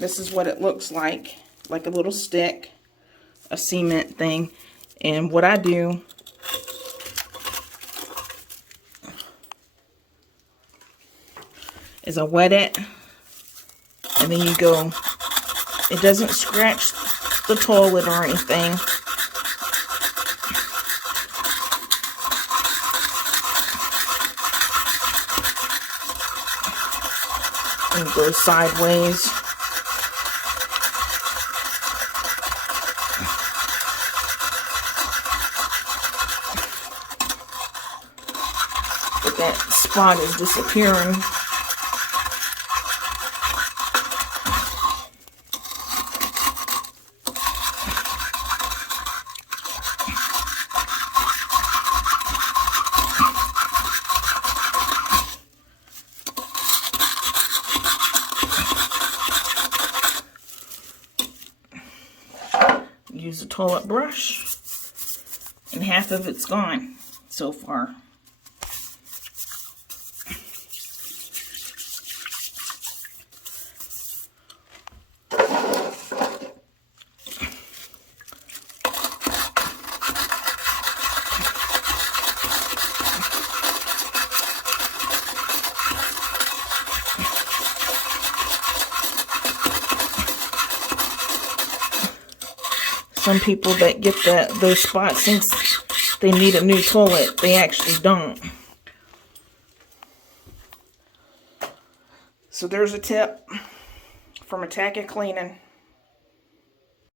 This is what it looks like a little stick, a cement thing. And what I do is I wet it, and then you go, it doesn't scratch the toilet or anything. And it goes sideways. But that spot is disappearing. Use a toilet brush, and half of it's gone so far. Some people that get those spots think they need a new toilet. They actually don't. So there's a tip from Attack of Cleaning.